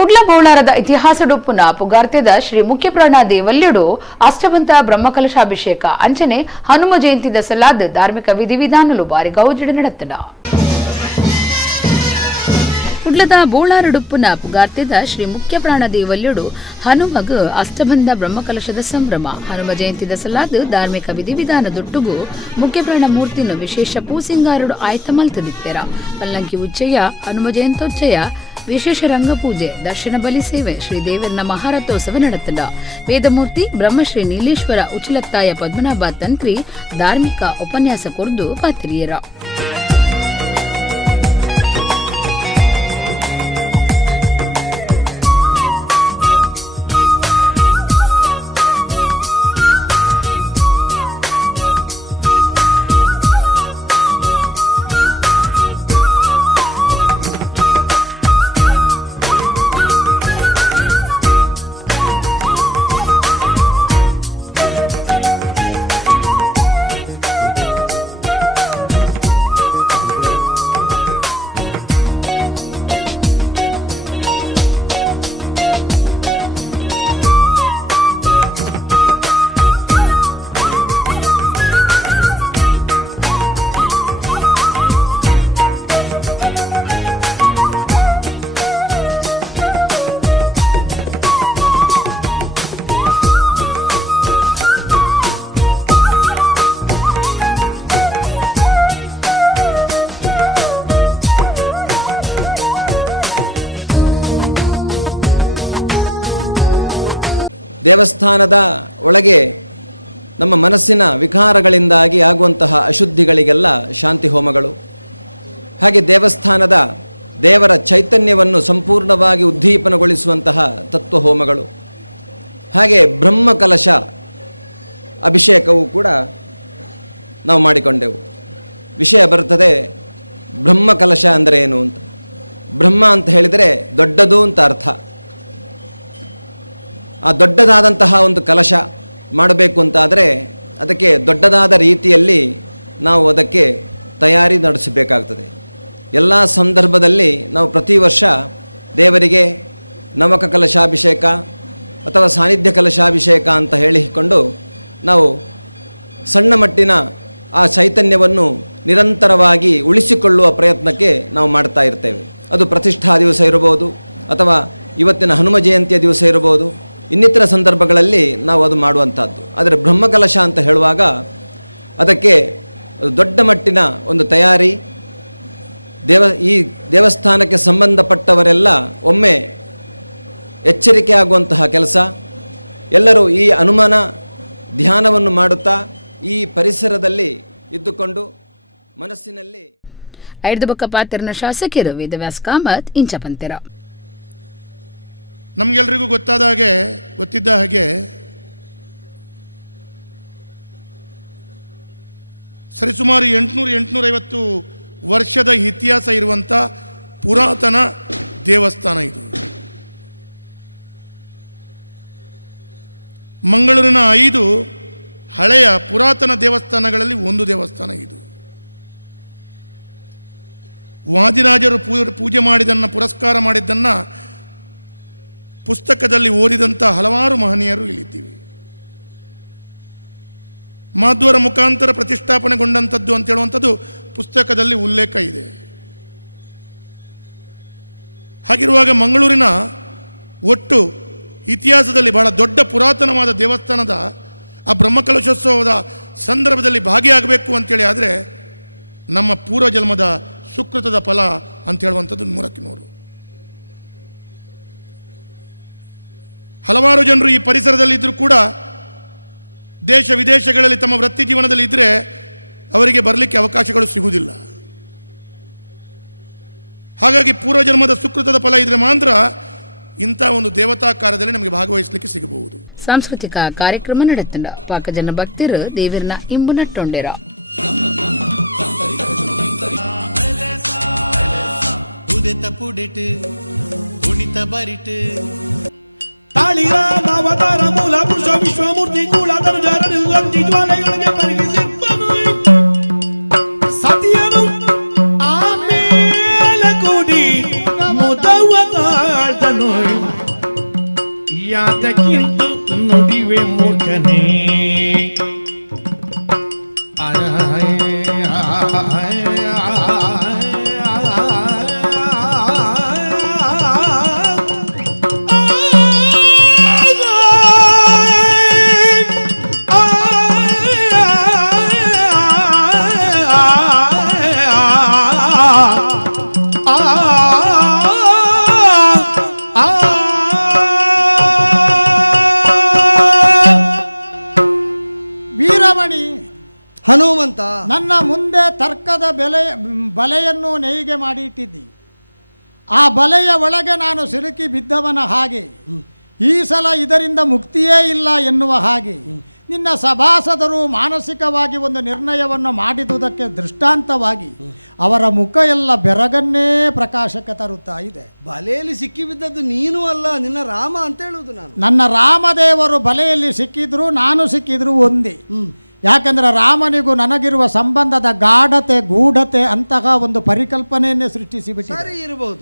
ಕುಡ್ಲ ಬೋಲಾರದ ಇತಿಹಾಸಡುಪ್ಪುನ ಪುಗಾರ್ತೆದ ಶ್ರೀ ಮುಖ್ಯಪ್ರಾಣ ದೇವಲ್ಯಡು ಅಷ್ಟಬಂಧ ಬ್ರಹ್ಮಕಲಶಾಭಿಷೇಕ ಅಂಚನೆ ಹನುಮ ಜಯಂತಿ ದಸಲಾದ ಧಾರ್ಮಿಕ ವಿಧಿವಿಧಾನಲು ಬಾರಿ ಗೌಜಡಿ ನಡೆತಡ. ಕುಡ್ಲದ ಬೋಳಾರಡುಪ್ಪುನ ಪುಗಾರ್ತೆದ ಶ್ರೀ ಮುಖ್ಯಪ್ರಾಣ ದೇವಲ್ಯಡು ಹನುಮಗ ಅಷ್ಟಬಂಧ ಬ್ರಹ್ಮಕಲಶದ ಸಂಭ್ರಮ ಹನುಮ ಜಯಂತಿ ದಸಲಾದ ಧಾರ್ಮಿಕ ವಿಧಿವಿಧಾನದೊಟ್ಟುಗು ಮುಖ್ಯಪ್ರಾಣ ಮೂರ್ತಿನ ವಿಶೇಷ ಪೂಸಿಂಗಾರಡು ಆಯ್ತ ಮಲ್ತದಿತ್ತೆರ ಪಲ್ಲಂಕಿ ಉಚ್ಚಯ್ಯ ಹನುಮ ಜಯಂತೋಚ್ಚಯ ವಿಶೇಷ ರಂಗಪೂಜೆ ದರ್ಶನ ಬಲಿ ಸೇವೆ ಶ್ರೀದೇವರನ ಮಹಾರಥೋತ್ಸವ ನಡೆತಡ. ವೇದಮೂರ್ತಿ ಬ್ರಹ್ಮಶ್ರೀ ನೀಲೇಶ್ವರ ಉಚಿಲತ್ತಾಯ ಪದ್ಮನಾಭ ತಂತ್ರಿ ಧಾರ್ಮಿಕ ಉಪನ್ಯಾಸ ಕೊರ್ದು ಪಾತ್ರಿಯರ. ದೇವಸ್ಥಾನದ ಒಳಗೆ ನಮ್ಮ ಮನಸ್ಸಿನ ವಿಕಾರಗಳಿಂದಾಗಿ ಆಗುವಂತಹ ಅಶುದ್ಧಿಗಳಿಗೆಲ್ಲ ಶಾಂತಿ ಹೋಮಗಳು, ಹಾಗೆ ದೇವಸ್ಥಾನದ ದೇವರ ಚೈತನ್ಯವನ್ನು ಸಂಪೂರ್ಣವಾಗಿ ಉದ್ದೀಪನಗೊಳಿಸುವಂತಹ ತತ್ವ ಹೋಮಗಳು, ಹಾಗೆ ಬ್ರಹ್ಮಕಲಶ ಅಭಿಷೇಕವೂ ಕೂಡ ನಾವು ಮಾಡಿಕೊಂಡೆವು. ವಿಷಯ ಬರ್ತದೆ ಬ್ರಹ್ಮಕಲಶ ಅಂದರೆ ಏನು ಅಂತ. ಬ್ರಹ್ಮ ಅಂತ ಹೇಳಿದರೆ ದೊಡ್ಡದು ಅಂತ ಅರ್ಥ. ಆ ದೊಡ್ಡದಾದಂತಹ ಒಂದು ಕಲಶ ಮಾಡಬೇಕು ಅಂತಾದರೆ ಅದಕ್ಕೆ ದೊಡ್ಡದಾದ ರೀತಿಯಲ್ಲಿ ನಾವು ಅದಕ್ಕೆ ತಯಾರಿ ನಡೆಸಬೇಕಾಗ್ತದೆ. ಎಲ್ಲ ಸಂದರ್ಭದಲ್ಲಿ ನಾವು ಪ್ರತಿ ವರ್ಷ ದೇವರಿಗೆ ನಮಕ ಕಲಶಾಭಿಷೇಕ ಅಥವಾ ಸಾನ್ನಿಧ್ಯ ಕಲಶಾಭಿಷೇಕ ಅಂತ ಹೇಳಿಕೊಂಡು ನಾವು ಸಣ್ಣ ಮಟ್ಟಿನ ಆ ಚೈತನ್ಯವನ್ನು ನಿರಂತರವಾಗಿ ಉಳಿಸಿಕೊಳ್ಳುವ ಪ್ರಯತ್ನಕ್ಕೆ ನಾವು ಮಾಡ್ತಾ ಇರ್ತೇವೆ. ಅದು ಪ್ರತಿಷ್ಠಾ ದಿವಸ ಇರಬಹುದು ಅಥವಾ ಇವತ್ತಿನ ಹನುಮ ಜಯಂತಿಯ ದಿವಸ ಇರಬಹುದು, ಇನ್ನಿತರ ಸಂದರ್ಭಗಳಲ್ಲಿ ನಾವು ಅದು ಮಾಡುವಂಥದ್ದು. ಆದರೆ ಬ್ರಹ್ಮಕಲಶ ಅಂತ ಹೇಳುವಾಗ ಅದಕ್ಕೆ ದೊಡ್ಡ ಮಟ್ಟಿನ ಒಂದು ತಯಾರಿ. ಈ ದೇವಸ್ಥಾನಕ್ಕೆ ಸಂಬಂಧಪಟ್ಟವರೆಲ್ಲ ಒಮ್ಮೆ ಎಚ್ಚರಿಕೆ ಆಗುವಂತಹ ಕೆಲಸ. ಎಲ್ಲರೂ ಈ ಹನುಮನ ಧ್ಯಾನವನ್ನು ಮಾಡುತ್ತಾ ಈ ಪರಿಸರದಲ್ಲಿ ಇದ್ದುಕೊಂಡು ಮನಸ್ಸಿನಲ್ಲಿ ಐದು ಬಕ್ಕ ಪಾತ್ರನ ಶಾಸಕರು ವೇದವ್ಯಾಸ ಕಾಮತ್ ಇಂಚಪಂತೆರ. ನಮಗೆಲ್ಲರಿಗೂ ಗೊತ್ತಿದ್ದ ಹಾಗೆ ಸರಿಸುಮಾರು 850 ವರ್ಷದ ಇತಿಹಾಸ ಇರುವಂಥ ಪುರಾತನ ದೇವಸ್ಥಾನ ಇದು. ಮಂಗಳೂರಿನ 5 ಹಳೆಯ ಪುರಾತನ ದೇವಸ್ಥಾನಗಳಲ್ಲಿ ಒಂದು ದೇವಸ್ಥಾನ ಇದು. ವಾದಿರಾಜರು ಪೂಜೆ ಮಾಡಿದ್ದನ್ನು, ಪುರಸ್ಕಾರ ಮಾಡಿದ್ದನ್ನು ಪುಸ್ತಕದಲ್ಲಿ ಓದಿದಂಥ ಹಲವಾರು ಮಹನೀಯರು ಇಲ್ಲಿದ್ದೀವಿ. ಮಾಧ್ವರ ಮುಖಾಂತರ ಪ್ರತಿಷ್ಠಾಪನೆಗೊಂಡಂಥದ್ದು ಅಂತ ಹೇಳುವಂಥದ್ದು ಪುಸ್ತಕದಲ್ಲಿ ಉಲ್ಲೇಖ ಇದೆ. ಹಾಗಿರುವಾಗ ಮಂಗಳೂರಿನ ಒಟ್ಟು ಇತಿಹಾಸದಲ್ಲಿ ಬಹಳ ದೊಡ್ಡ ಪುರಾತನವಾದ ದೇವಸ್ಥಾನದ ಆ ಬ್ರಹ್ಮಕಲಶೋತ್ಸವದ ಸಂದರ್ಭದಲ್ಲಿ ಭಾಗಿಯಾಗಬೇಕು ಅಂತೇಳಿ ಆದರೆ ನಮ್ಮ ಪೂರ್ವಜನ್ಮದ ಸುಕೃತದ ಫಲ ಅಂತ ಹೇಳುವಂಥದ್ದು 100ಕ್ಕೆ 100. ಹಲವಾರು ಜನರು ಈ ಪರಿಸರದಲ್ಲಿದ್ದರೂ ಕೂಡ ದೇಶ ವಿದೇಶಗಳಲ್ಲಿ ತಮ್ಮ ವೃತ್ತಿ ಜೀವನದಲ್ಲಿ ಇದ್ದರೆ ಅವರಿಗೆ ಬರಲಿಕ್ಕೆ ಅವಕಾಶಗಳು ಸಿಗುವುದಿಲ್ಲ. ಹಾಗಾಗಿ ಪೂರ್ವಜನ್ಮದ ಸುಕೃತದ ಫಲ ಇದ್ರೆ ಮಾತ್ರ ಇಂಥ ಒಂದು ದೇವತಾ ಕಾರ್ಯದಲ್ಲಿ ನಮಗೆ ಭಾಗವಹಿಸಲಿಕ್ಕೆ ಸಿಗಬಹುದು. ಸಾಂಸ್ಕೃತಿಕ ಕಾರ್ಯಕ್ರಮ ನಡೆತಂಡ ಪಾಕಜನ ಭಕ್ತರು ದೇವರನ್ನ ಇಂಬು ನಟ್ಟೊಂಡೆರ. ತಾಳಿರ ಅವತಾರ ಮೂಲ ಪುರುಷ ವಿಶ್ವಮೂರ್ತಿ ಕೂಲ ತನುಜಾರನಿಗೆ ಪರಿಗಿಸಿಪ್ಪನು ಸತಿಯನು ಆಮೇಲೆ ಕೂಡಿ ಮುದವ ತಾಳ್ತನು ಯಾತಕ್ಕಿಂತ ನುಡಿವೆ ಮೂರ್ಖನೇ ಹನುಮಂತ, ನನ್ನ ಮುಂದೆ ತರ್ಕದ ಬಲೆಯನ್ನು ನೇಯ್ಗೆ ಮಾಡಿ ಇಟ್ಟಿದ್ದಿ. ಆ ಬಲೆಯ ಒಳಗೆ ನಾನು ಸಿಲುಕಿ ಬಿದ್ದವನ ಹಾಗೆ, ಈ ಸಲ ಇದರಿಂದ ಮುಕ್ತಿಯೇ ಇಲ್ಲ ಎನ್ನುವ ಹಾಗೆ ನಿನ್ನ ಸಭಾಸದರು ಮಾನಸಿಕವಾಗಿ ಒಂದು ನಿರ್ಣಯವನ್ನು ಮಾಡಿದುದಕ್ಕೆ ದೃಷ್ಟಾಂತವಾಗಿ ಅವರ ಮುಖ ಎಲ್ಲ ಬೆರಗನ್ನೇ ಪ್ರಕಾಶಕ್ಕೆ ತರುತ್ತಾ ಇದೆ. ಬಲೆಯಲ್ಲಿ ಸಿಕ್ಕಿ ಬಿದ್ದದ್ದು ನೀನು ಅಲ್ಲ, ನಿನ್ನ ರಾಮ ಅಂತ ಹೇಳುವುದು ನಾನು. ನನ್ನ ರಾಮದೇವರು ಬಲೆಯಲ್ಲಿ ಸಿಕ್ಕಿದ್ರು ನಾನು ಸಿಕ್ಕಿದ್ರು ಒಂದೇ. ಯಾಕಂದರೆ ರಾಮನಿಗೂ ನನಗಿರುವ ಸಂಬಂಧದ ಗಾಢತೆ ಗೂಢತೆ ಅಂತಹ ಒಂದು ಪರಿಕಲ್ಪನೆಯನ್ನೇ ಸೃಷ್ಟಿಸಿಬಿಟ್ಟು ಸರಿ ಇರಬಹುದು.